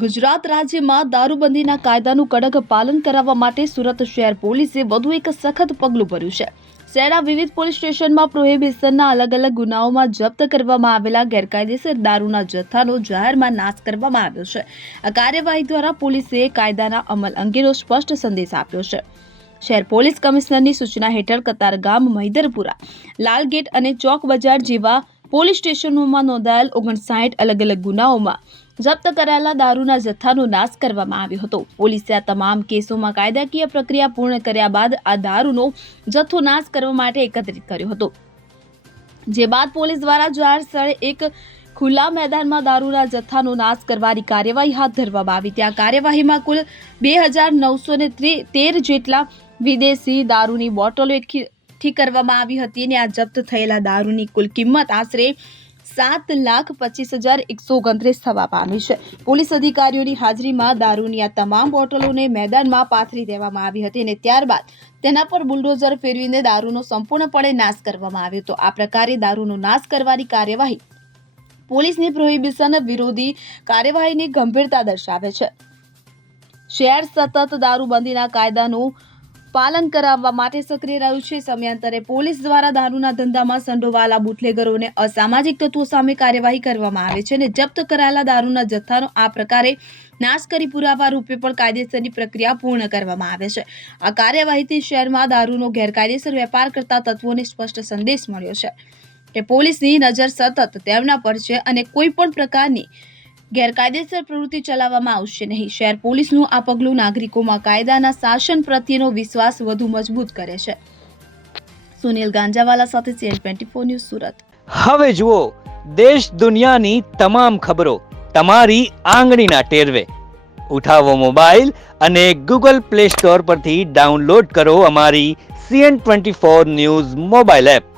ગુજરાત રાજ્યમાં દારૂબંધીના કાયદાનું કડક પાલન કરાવવા માટે સુરત શહેર પોલીસે વધુ એક સખત પગલું ભર્યું છે। શહેરના વિવિધ પોલીસ સ્ટેશનમાં પ્રોહિબિશનના અલગ અલગ ગુનાઓમાં જપ્ત કરવામાં આવેલા ગેરકાયદેસર દારૂના જથ્થાનો જાહેરમાં નાશ કરવામાં આવ્યો છે। આ કાર્યવાહી દ્વારા પોલીસે કાયદાના અમલ અંગેનો સ્પષ્ટ સંદેશ આપ્યો છે। શહેર પોલીસ કમિશનરની સૂચના હેઠળ કતારગામ, મહિદરપુરા, લાલગેટ અને ચોક બજાર જેવા પોલીસ સ્ટેશનોમાં નોંધાયેલ 59 અલગ અલગ ગુનાઓમાં જપ્ત કરાયેલા દારૂના જથ્થાનો નાશ કરવામાં આવ્યો હતો। પોલીસે આ તમામ કેસોમાં કાયદાકીય પ્રક્રિયા પૂર્ણ કર્યા બાદ આ દારૂનો જથ્થો નાશ કરવા માટે એકત્રિત કર્યો હતો, જે બાદ પોલીસ દ્વારા જાહેર સ્થળે એક ખુલ્લા મેદાનમાં દારૂના જથ્થાનો નાશ કરવાની કાર્યવાહી હાથ ધરવામાં આવી। ત્યાં કાર્યવાહીમાં કુલ 2913 જેટલા વિદેશી દારૂની બોટલો એકઠી કરવામાં આવી હતી અને આ જપ્ત થયેલા દારૂની કુલ કિંમત આશરે 7,25,129 થવા પામી છે। પોલીસ અધિકારીઓની હાજરીમાં દારૂની આ તમામ બોટલોને મેદાનમાં પાથરી દેવામાં આવી હતી અને ત્યારબાદ તેના પર બુલડોઝર ફેરવીને દારૂનો સંપૂર્ણપણે નાશ કરવામાં આવ્યો હતો। આ પ્રકારે દારૂનો નાશ કરવાની કાર્યવાહી પોલીસની પ્રોહિબિશન વિરોધી કાર્યવાહીની ગંભીરતા દર્શાવે છે। શહેર સતત દારૂબંધીના કાયદાનું પાલન કરાવવા માટે સક્રિય રહ્યું છે। સમયાંતરે પોલીસ દ્વારા દારૂના ધંધામાં સંડોવાયેલા બુટલેગરોને અસામાજિક તત્વો સામે કાર્યવાહી કરવામાં આવે છે અને જપ્ત કરાયેલા દારૂના જથ્થાનો આ પ્રકારે નાશ કરી પુરાવા રૂપે પણ કાયદેસરની પ્રક્રિયા પૂર્ણ કરવામાં આવે છે। આ કાર્યવાહીથી શહેરમાં દારૂનો ગેરકાયદેસર વેપાર કરતા તત્વોને સ્પષ્ટ સંદેશ મળ્યો છે કે પોલીસની નજર સતત તેમના પર છે અને કોઈ પણ પ્રકારની ગેરકાયદેસર પ્રવૃત્તિ ચલાવવામાં આવશે નહીં। શહેર પોલીસનું આ પગલું નાગરિકોમાં કાયદાના શાસન પ્રત્યેનો વિશ્વાસ વધુ મજબૂત કરે છે। સુનિલ ગાંજાવાલા સાથે CN24 ન્યૂઝ, સુરત। હવે જુઓ દેશ દુનિયાની તમામ ખબરો તમારી આંગળીના ટેરવે। ઉઠાવો મોબાઈલ અને Google Play Store પરથી ડાઉનલોડ કરો અમારી CN24 ન્યૂઝ મોબાઈલ એપ।